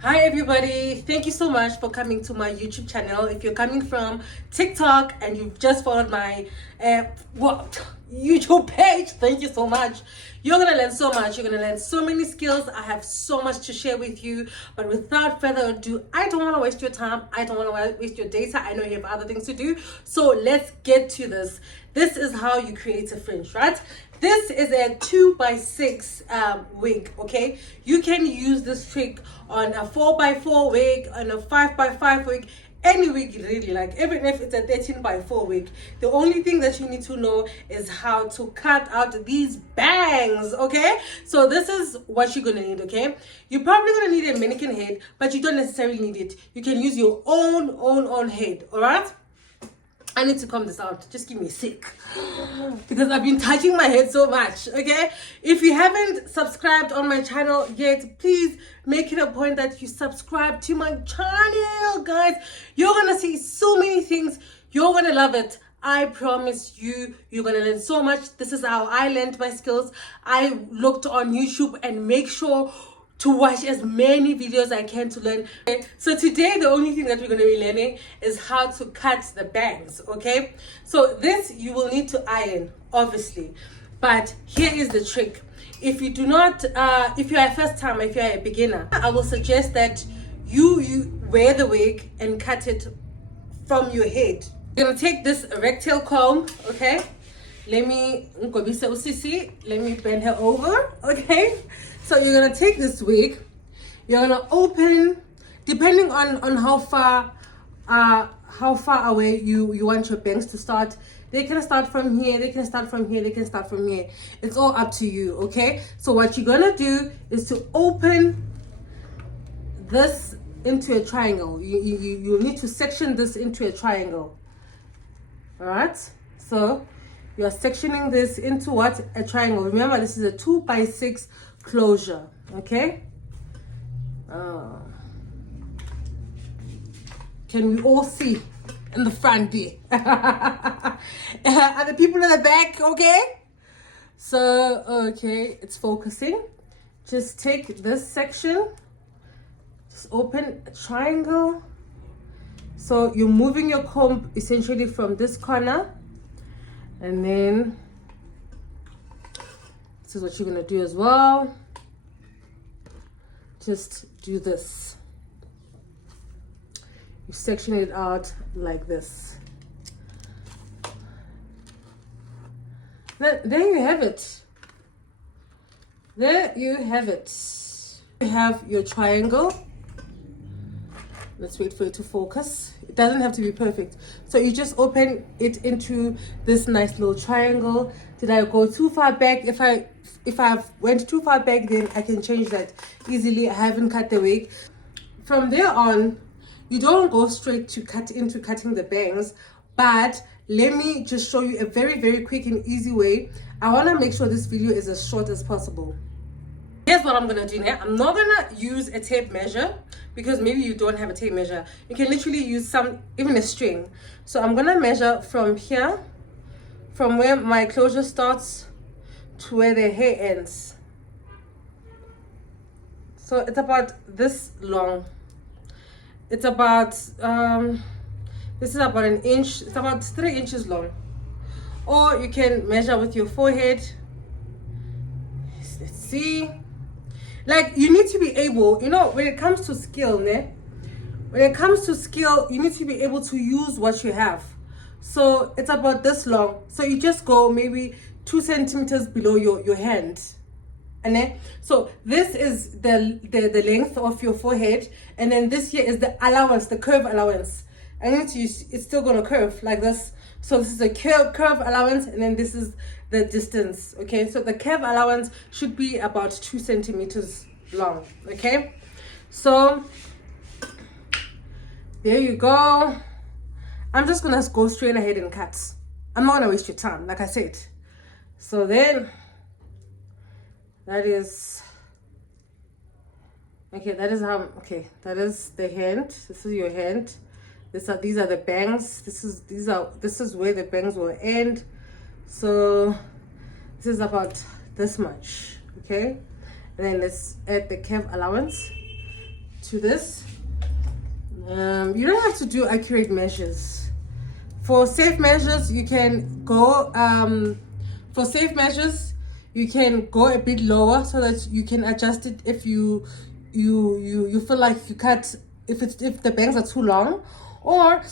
Hi everybody, thank you so much for coming to my YouTube channel. If you're coming from TikTok and you've just followed my YouTube page, thank you so much. You're gonna learn so much. You're gonna learn so many skills. I have so much to share with you, but without further ado, I don't want to waste your time. I don't want to waste your data. I know you have other things to do, so let's get to this. This is how you create a fringe, right? This is a 2x6 wig. Okay, you can use this trick on a 4x4 wig, on a 5x5 wig, any wig really, like even if it's a 13x4 wig. The only thing that you need to know is how to cut out these bangs. Okay, so this is what you're gonna need. Okay, you're probably gonna need a mannequin head, but you don't necessarily need it. You can use your own head. All right, I need to comb this out. Just give me a sec because I've been touching my head so much. Okay, if you haven't subscribed on my channel yet, please make it a point that you subscribe to my channel, guys. You're gonna see so many things. You're gonna love it. I promise you, you're gonna learn so much. This is how I learned my skills. I looked on YouTube and make sure to watch as many videos I can to learn. Okay? So today the only thing that we're going to be learning is how to cut the bangs. Okay, so this you will need to iron, obviously, but here is the trick. If you do not if you are a first time, if you are a beginner, I will suggest that you wear the wig and cut it from your head. You're going to take this rectangle comb. Okay, let me bend her over. Okay, so you're gonna take this wig, you're gonna open, depending on how far away you want your bangs to start. They can start from here, they can start from here, they can start from here. It's all up to you. Okay, so what you're gonna do is to open this into a triangle. You need to section this into a triangle. All right, so you are sectioning this into what? A triangle. Remember, this is a 2x6 closure. Okay, can we all see in the front there? Are the people in the back okay? So okay, it's focusing. Just take this section, just open a triangle. So you're moving your comb essentially from this corner, and then this is what you're gonna do as well. Just do this. You section it out like this. There you have it. There you have it. You have your triangle. Let's wait for it to focus. It doesn't have to be perfect. So you just open it into this nice little triangle. Did I go too far back? If I went too far back, then I can change that easily. I haven't cut the wig. From there on, you don't go straight to cutting the bangs, but let me just show you a very quick and easy way. I want to make sure this video is as short as possible. Here's what I'm gonna do now. I'm not gonna use a tape measure because maybe you don't have a tape measure. You can literally use even a string. So I'm gonna measure from here, from where my closure starts to where the hair ends. So it's about this long. It's about this is about an inch. It's about 3 inches long. Or you can measure with your forehead. Let's see. Like, you need to be able, you know, when it comes to skill, when it comes to skill, you need to be able to use what you have. So it's about this long. So you just go maybe 2 centimeters below your hand. And then, so this is the length of your forehead, and then this here is the allowance, the curve allowance. I need to use, it's still gonna curve like this. So this is a curve allowance, and then this is the distance. Okay, so the curve allowance should be about 2 centimeters long. Okay, so there you go. I'm just gonna go straight ahead and cut. I'm not gonna waste your time, like I said. So then that is okay. That is how. Okay, that is the hand. This is your hand. These are the bangs. This is where the bangs will end. So this is about this much. Okay, and then let's add the curve allowance to this. You don't have to do accurate measures. For safe measures, you can go for safe measures, you can go a bit lower so that you can adjust it if you feel like you cut, if the bangs are too long, or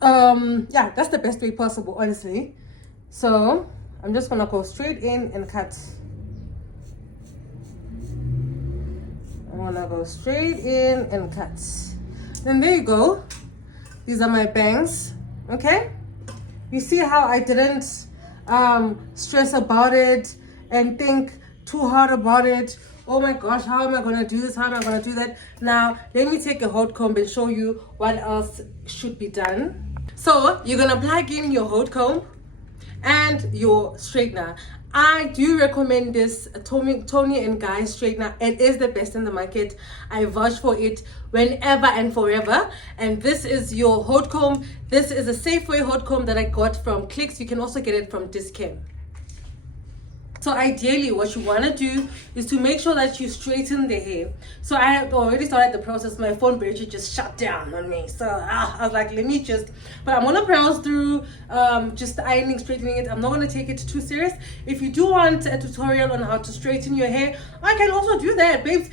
yeah, that's the best way possible, honestly. So I'm just gonna go straight in and cut. I'm gonna go straight in and cut. Then there you go. These are my bangs. Okay, you see how I didn't stress about it and think too hard about it. Oh my gosh, how am I gonna do this? How am I gonna do that? Now let me take a hot comb and show you what else should be done. So you're gonna plug in your hot comb and your straightener. I do recommend this Toni and Guy straightener. It is the best in the market. I vouch for it whenever and forever. And this is your hot comb. This is a Safeway hot comb that I got from Clicks. You can also get it from Dis-Chem. So ideally, what you want to do is to make sure that you straighten the hair. So I have already started the process. My phone battery just shut down on me. So I was like, let me just, but I'm going to browse through just ironing, straightening it. I'm not going to take it too serious. If you do want a tutorial on how to straighten your hair, I can also do that, babes.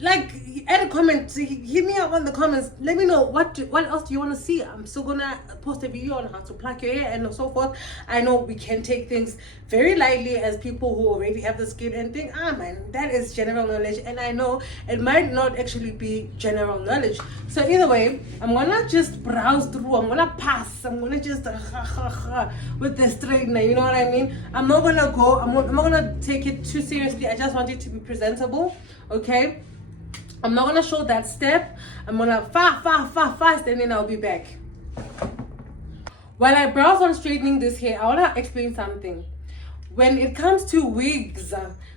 Like, add a comment, hit me up on the comments, let me know what else do you want to see. I'm still gonna post a video on how to pluck your hair and so forth. I know we can take things very lightly as people who already have the skin and think, ah man, that is general knowledge, and I know it might not actually be general knowledge. So either way, I'm gonna just browse through, I'm gonna pass, I'm gonna just with the straightener, you know what I mean? I'm not gonna go, I'm not gonna take it too seriously. I just want it to be presentable, okay? I'm not gonna show that step. I'm gonna fast, and then I'll be back. While I browse on straightening this hair, I wanna explain something. When it comes to wigs,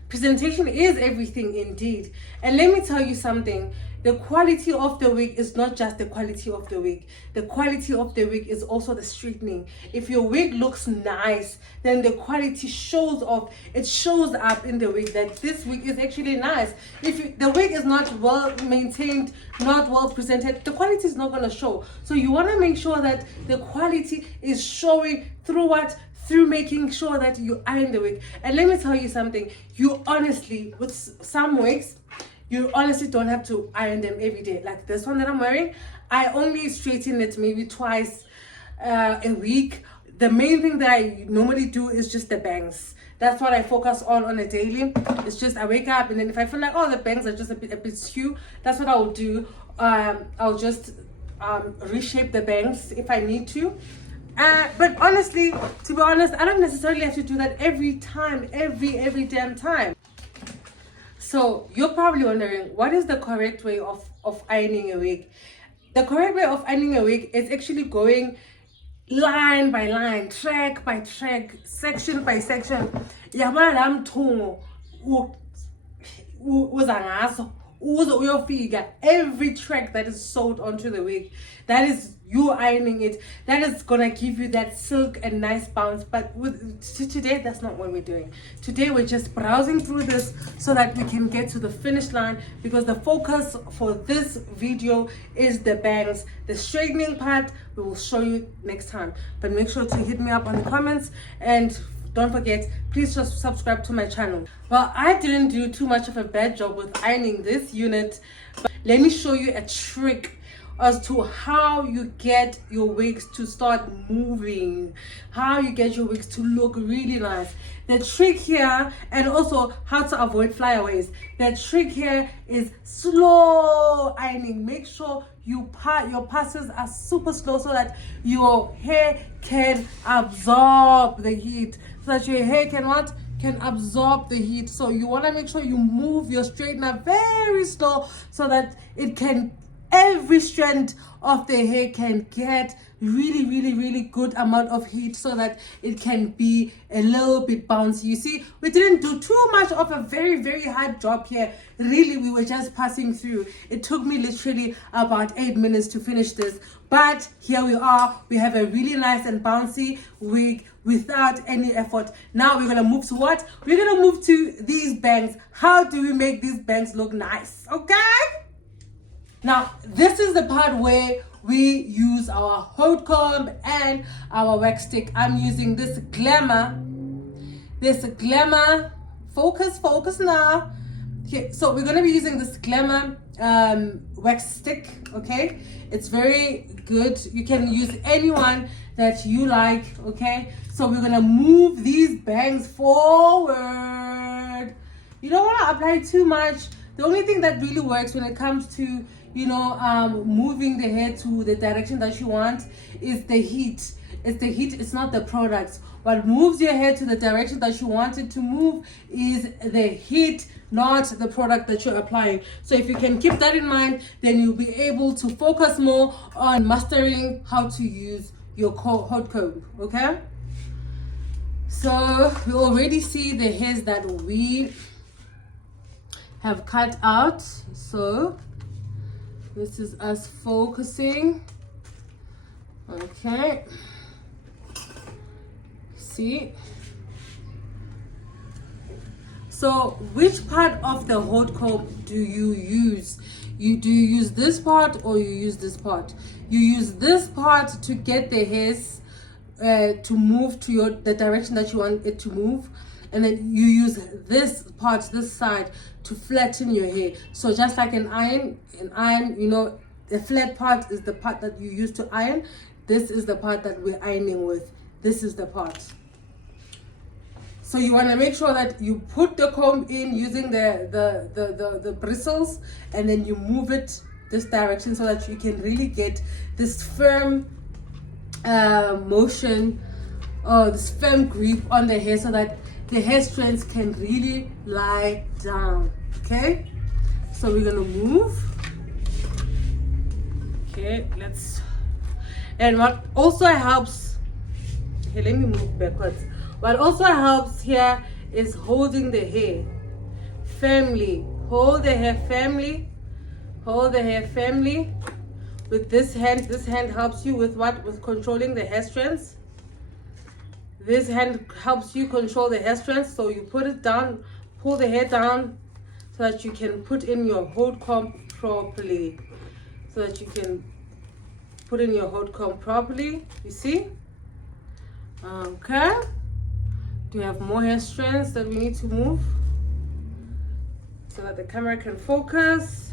presentation is everything indeed. And let me tell you something. The quality of the wig is not just the quality of the wig. The quality of the wig is also the straightening. If your wig looks nice, then the quality shows off. It shows up in the wig that this wig is actually nice. If the wig is not well maintained, not well presented, the quality is not going to show. So you want to make sure that the quality is showing through what? Through making sure that you iron the wig. And let me tell you something. You honestly, with some wigs, you honestly don't have to iron them every day. Like this one that I'm wearing, I only straighten it maybe twice a week. The main thing that I normally do is just the bangs. That's what I focus on a daily. It's just I wake up, and then if I feel like, oh, the bangs are just a bit skew, that's what I'll do. I'll just reshape the bangs if I need to. But honestly, to be honest, I don't necessarily have to do that every time, every damn time. So you're probably wondering, what is the correct way of ironing a wig? The correct way of ironing a wig is actually going line by line, track by track, section by section. Every track that is sewed onto the wig, that is you ironing it, that is gonna give you that silk and nice bounce. But with today, that's not what we're doing. Today we're just browsing through this so that we can get to the finish line, because the focus for this video is the bangs. The straightening part we will show you next time, but make sure to hit me up on the comments, and don't forget, please just subscribe to my channel. Well, I didn't do too much of a bad job with ironing this unit, but let me show you a trick as to how you get your wigs to start moving, how you get your wigs to look really nice. The trick here, and also how to avoid flyaways, the trick here is slow ironing. Make sure your passes are super slow so that your hair can absorb the heat, so that your hair can absorb the heat. So you want to make sure you move your straightener very slow so that it can, every strand of the hair can get really good amount of heat, so that it can be a little bit bouncy. You see, we didn't do too much of a very hard job here. Really, we were just passing through. It took me literally about 8 minutes to finish this, but here we are. We have a really nice and bouncy wig without any effort. Now we're gonna move to what? We're gonna move to these bangs. How do we make these bangs look nice? Okay, Now, this is the part where we use our hot comb and our wax stick. I'm using this Glamour. Focus now. Okay, so we're going to be using this Glamour wax stick, okay? It's very good. You can use anyone that you like, okay? So we're going to move these bangs forward. You don't want to apply too much. The only thing that really works when it comes to, you know, moving the hair to the direction that you want is the heat. It's the heat, it's not the products. What moves your hair to the direction that you want it to move is the heat, not the product that you're applying. So if you can keep that in mind, then you'll be able to focus more on mastering how to use your hot comb, okay? So we already see the hairs that we have cut out. So this is us focusing, okay? See? So which part of the hot comb do you use? Do you use this part or you use this part? You use this part to get the hairs to move to the direction that you want it to move, and then you use this part, this side, to flatten your hair. So just like an iron, you know, the flat part is the part that you use to iron. This is the part that we're ironing with. This is the part. So you want to make sure that you put the comb in using the bristles, and then you move it this direction so that you can really get this firm motion, or this firm grip on the hair, so that the hair strands can really lie down. Okay, so we're gonna move. Okay, and what also helps, okay, let me move backwards. What also helps here is holding the hair firmly. Hold the hair firmly. Hold the hair firmly with this hand. This hand helps you with what? With controlling the hair strands. This hand helps you control the hair strands. So you put it down, pull the hair down so that you can put in your hot comb properly. So that you can put in your hot comb properly. You see? Okay. Do you have more hair strands that we need to move so that the camera can focus?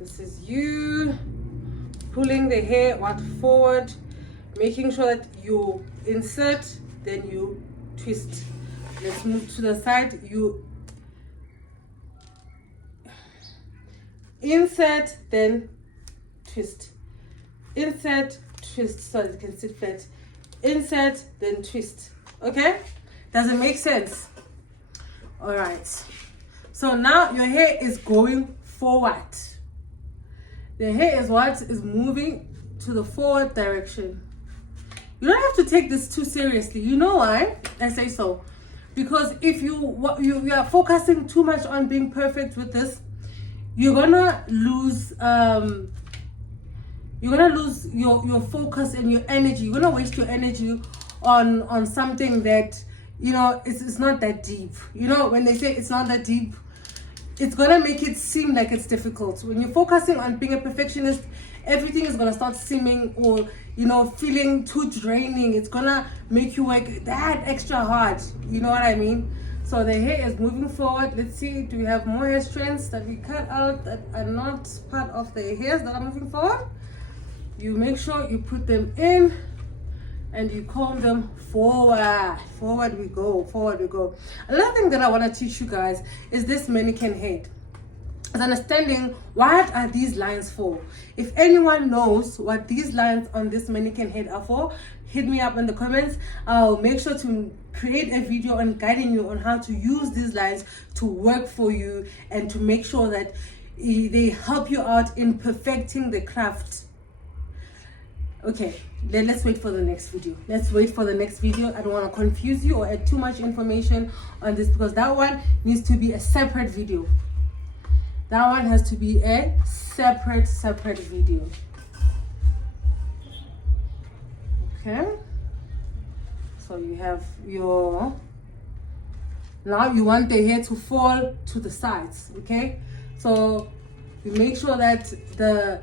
This is you pulling the hair forward, making sure that you insert, then you twist. Let's move to the side. You insert, then twist. Insert, twist, so that it can sit flat. Insert, then twist. Okay, does it make sense? All right, so now your hair is going forward. The hair is moving to the forward direction. You don't have to take this too seriously. You know why I say so? Because if you are focusing too much on being perfect with this, you're gonna lose your focus and your energy. You're gonna waste your energy on something that, you know, it's not that deep. You know, when they say it's not that deep, it's gonna make it seem like it's difficult. When you're focusing on being a perfectionist, everything is gonna start seeming, or, you know, feeling too draining. It's gonna make you work that extra hard. You know what I mean? So the hair is moving forward. Let's see, do we have more hair strands that we cut out that are not part of the hairs that are moving forward? You make sure you put them in and you comb them forward. Forward we go. Another thing that I want to teach you guys is this mannequin head. Is understanding what are these lines for. If anyone knows what these lines on this mannequin head are for, hit me up in the comments. I'll make sure to create a video on guiding you on how to use these lines to work for you and to make sure that they help you out in perfecting the craft. Okay, then let's wait for the next video. I don't want to confuse you or add too much information on this, because that one needs to be a separate video. That one has to be a separate video. Okay, so you have your, now you want the hair to fall to the sides. Okay, so we make sure that the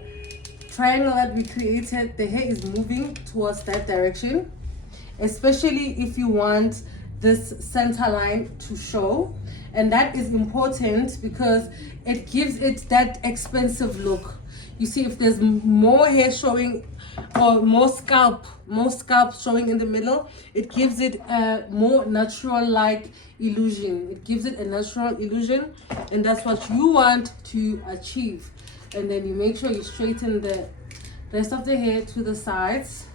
triangle that we created, the hair is moving towards that direction, especially if you want this center line to show. And that is important because it gives it that expensive look. You see, if there's more hair showing or more scalp showing in the middle, it gives it a more natural like illusion. It gives it a natural illusion, and that's what you want to achieve. And then you make sure you straighten the rest of the hair to the sides,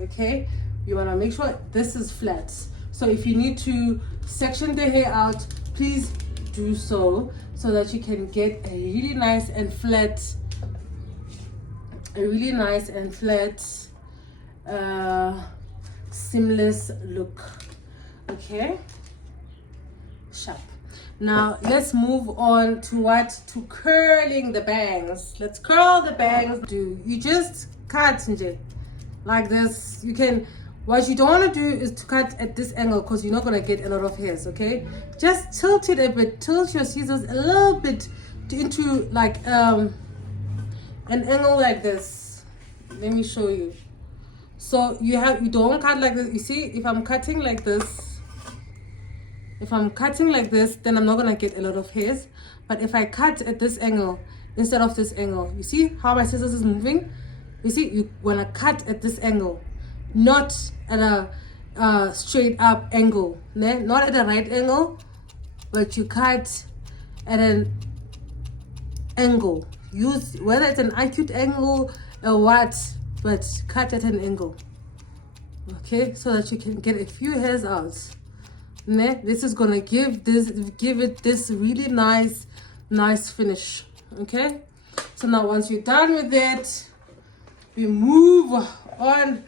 okay? You want to make sure this is flat. So if you need to section the hair out, please do so that you can get a really nice and flat seamless look. Okay, sharp. Now let's move on to curling the bangs. Let's curl the bangs. You just cut nje, like this. You can, what you don't want to do is to cut at this angle because you're not going to get a lot of hairs, okay? Just tilt it a bit, tilt your scissors a little bit into like an angle like this. Let me show you. So you don't cut like this. You see, if I'm cutting like this, then I'm not going to get a lot of hairs. But if I cut at this angle instead of this angle, you see how my scissors is moving? You see, you want to cut at this angle, not at a straight up angle, né? Not at a right angle, but you cut at an angle. Use whether it's an acute angle or what, but cut at an angle, okay, so that you can get a few hairs out. Né? This is gonna give it this really nice finish. Okay, so now once you're done with it, we move on.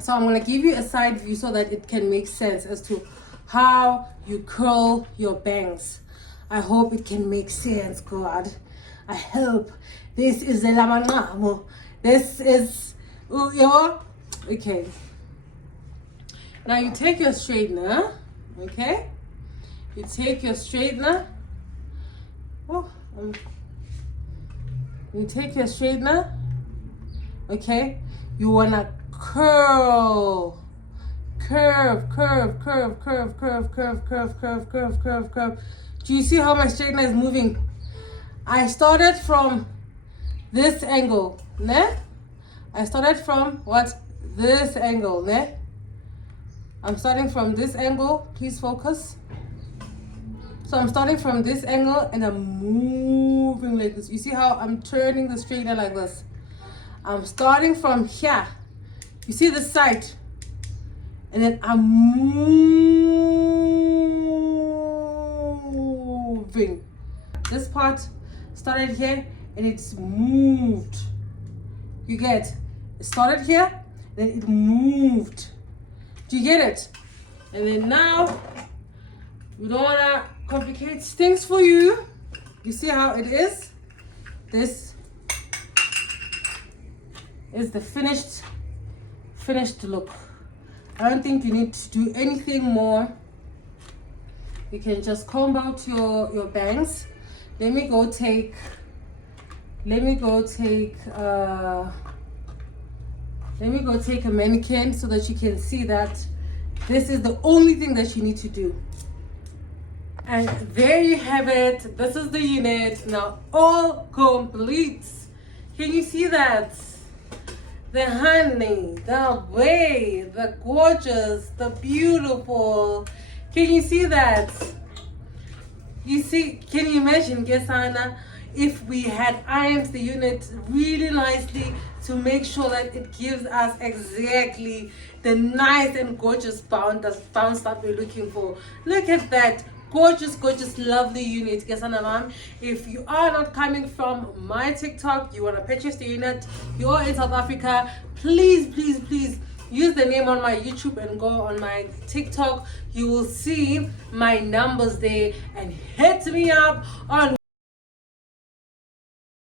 So I'm going to give you a side view so that it can make sense as to how you curl your bangs. I hope it can make sense, God. I hope. This is the Lamangamo. This is your... Okay. Now you take your straightener. Okay. You take your straightener. You take your straightener. Okay. You want to curve. Do you see how my straightener is moving? I started from this angle, ne? I started from what? This angle, ne? I'm starting from this angle. Please focus. So I'm starting from this angle and I'm moving like this. You see how I'm turning the straightener like this? I'm starting from here. You see this side? And then I'm moving. This part started here and it's moved. You get? It started here, then it moved. Do you get it? And then now, we don't want to complicate things for you. You see how it is? This is the finished look. I don't think you need to do anything more. You can just comb out your bangs. Let me go take a mannequin so that you can see that this is the only thing that you need to do. And there you have it. This is the unit now, all complete. Can you see that? The honey, the way, the gorgeous, the beautiful. Can you see that? You see, can you imagine, Gesana, if we had ironed the unit really nicely to make sure that it gives us exactly the nice and gorgeous bounce that we're looking for. Look at that. Gorgeous, lovely unit. If you are not coming from my TikTok, you want to purchase the unit, you're in South Africa, please use the name on my YouTube and go on my TikTok. You will see my numbers there and hit me up on